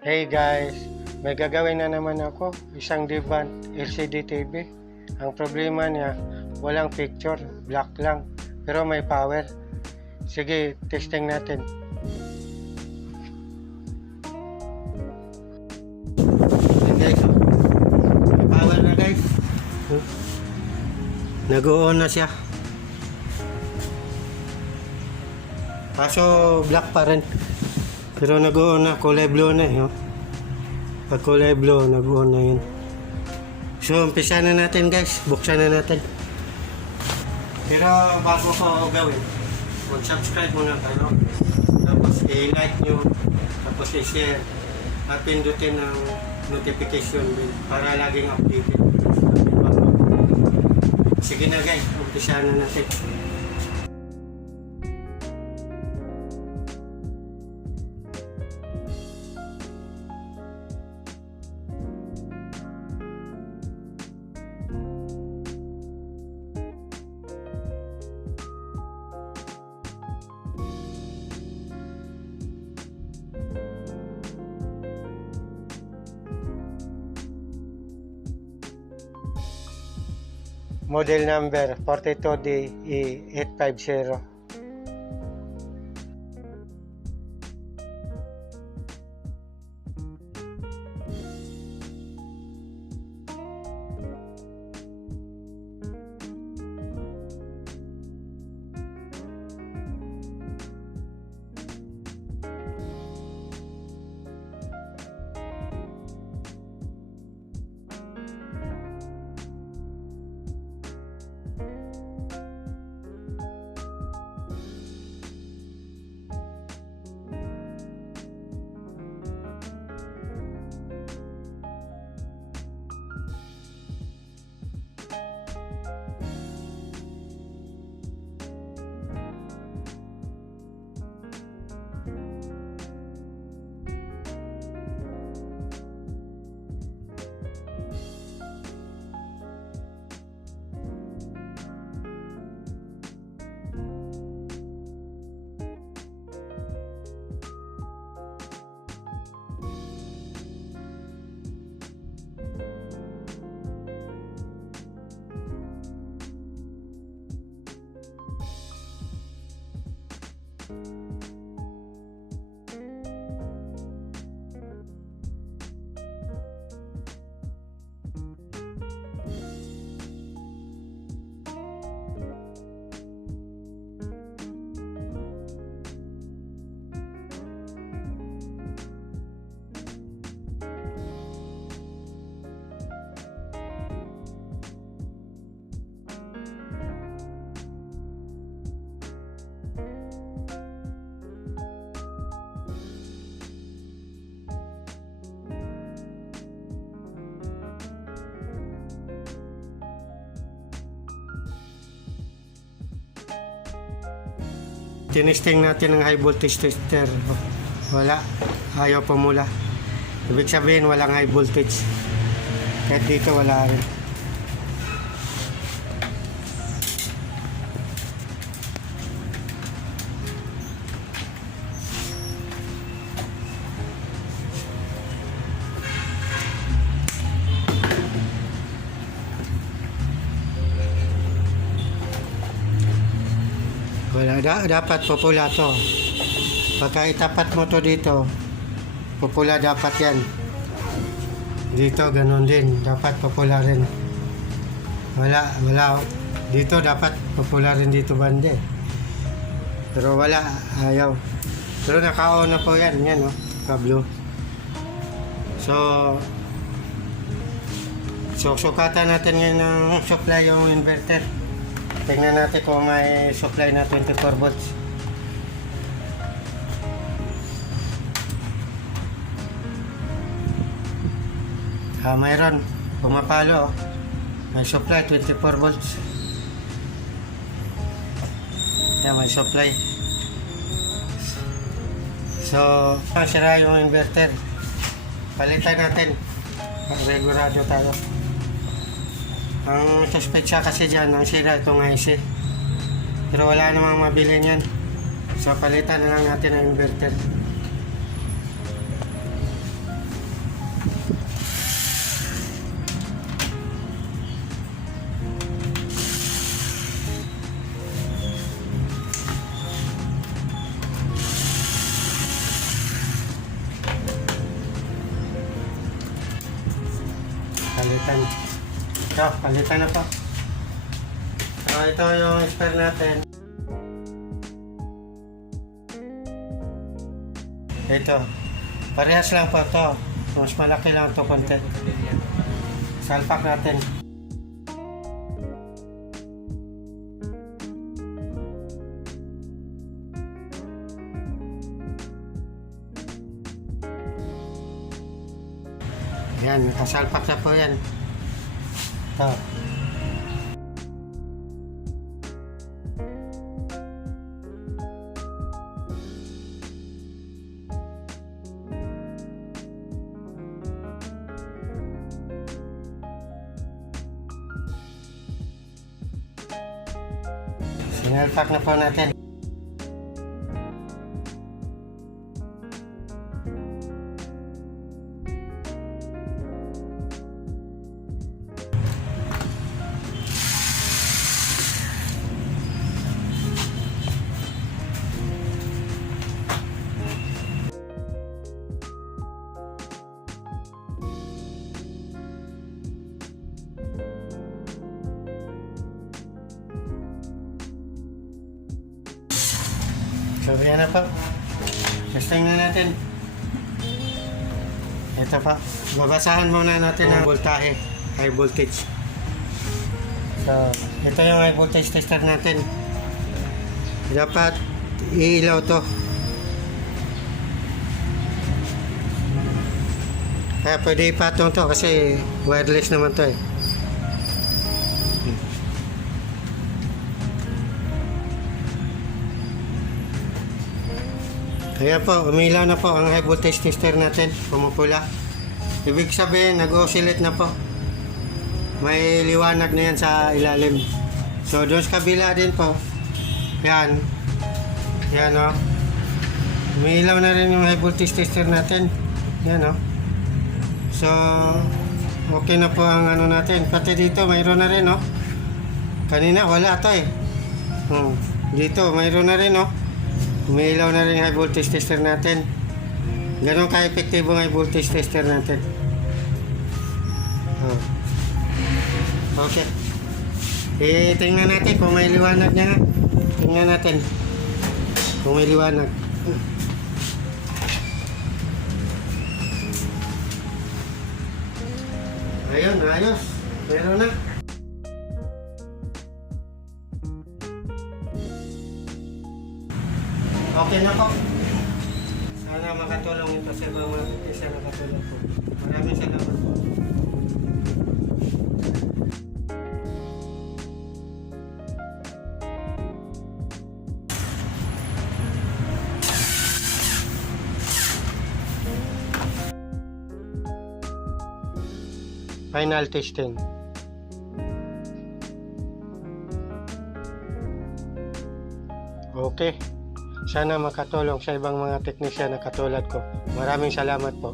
Hey guys, may gagawin na naman ako, isang Devant LCD TV. Ang problema niya, walang picture, black lang, pero may power. Sige, testing natin. Ayan guys, may power na guys. Nag-on na siya. Kaso black pa rin. Pero nag-on na, kulay blue na eh. Pag kulay blue, nag-on na yun. So, umpisa na natin guys. Buksan na natin. Pero bago ko gawin, mag-subscribe muna kayo. Tapos i-like nyo. Tapos i-share. At pindutin ang notification bell para laging updated. Sige na guys, umpisa na natin. Model number 42DE850. Tinesting natin ng high voltage tester. Wala. Ayaw pumula. Ibig sabihin walang high voltage. Kahit dito wala rin. Wala, dapat pupula to. Pagka itapat mo to dito, pupula dapat yan. Dito ganun din, dapat pupula rin. Wala. Dito dapat pupula rin dito bande. Pero wala, ayaw. Pero naka-on na po yan, oh, kablo. So sukatan natin ngayon ng supply yung inverter. Tingnan natin kung may supply na 24 volts. Mayroon. Pumapalo. May supply 24 volts. Yan, may supply. So, sira yung inverter. Palitan natin. Regulado tayo. Ang suspetsa kasi dyan, ang sira itong IC. Pero wala namang mabili niyan. So palitan na lang natin ang inverter. palitan. Ito, palitan na po. So, ito yung spare natin. Ito. Parehas lang po ito. Mas malaki lang ito konti. Salpak natin. Yan, nakasalpak na po yan. Ito. Sinalpak na po natin. So, yan na po. Testing na natin. Ito pa. Babasahan muna natin ang voltahe. High voltage. So, ito yung high voltage tester natin. Dapat iilaw to. Kaya pwede ipatong to kasi wireless naman to eh. Kaya po, umilaw na po ang high voltage tester natin, pumupula. Ibig sabihin, nag-oscillate na po. May liwanag na yan sa ilalim. So, doon sa kabila din po. Yan. Yan o. Umilaw na rin yung high voltage tester natin. Yan o. So, okay na po ang ano natin. Pati dito, mayroon na rin o. Kanina, wala to eh. Dito, mayroon na rin o. Umiilaw na rin yung high voltage tester natin. Ganon ka-epektibo ang high voltage tester natin. Okay. Tingnan natin kung may liwanag niya. Tingnan natin kung may liwanag. Ayun, ayos. Meron na. Okay na po. Sana makatulong ito sa ibang mga isa nakatulong po. Maraming salamat po. Final testing. Okay. Sana makatulong sa ibang mga teknisyan na katulad ko. Maraming salamat po.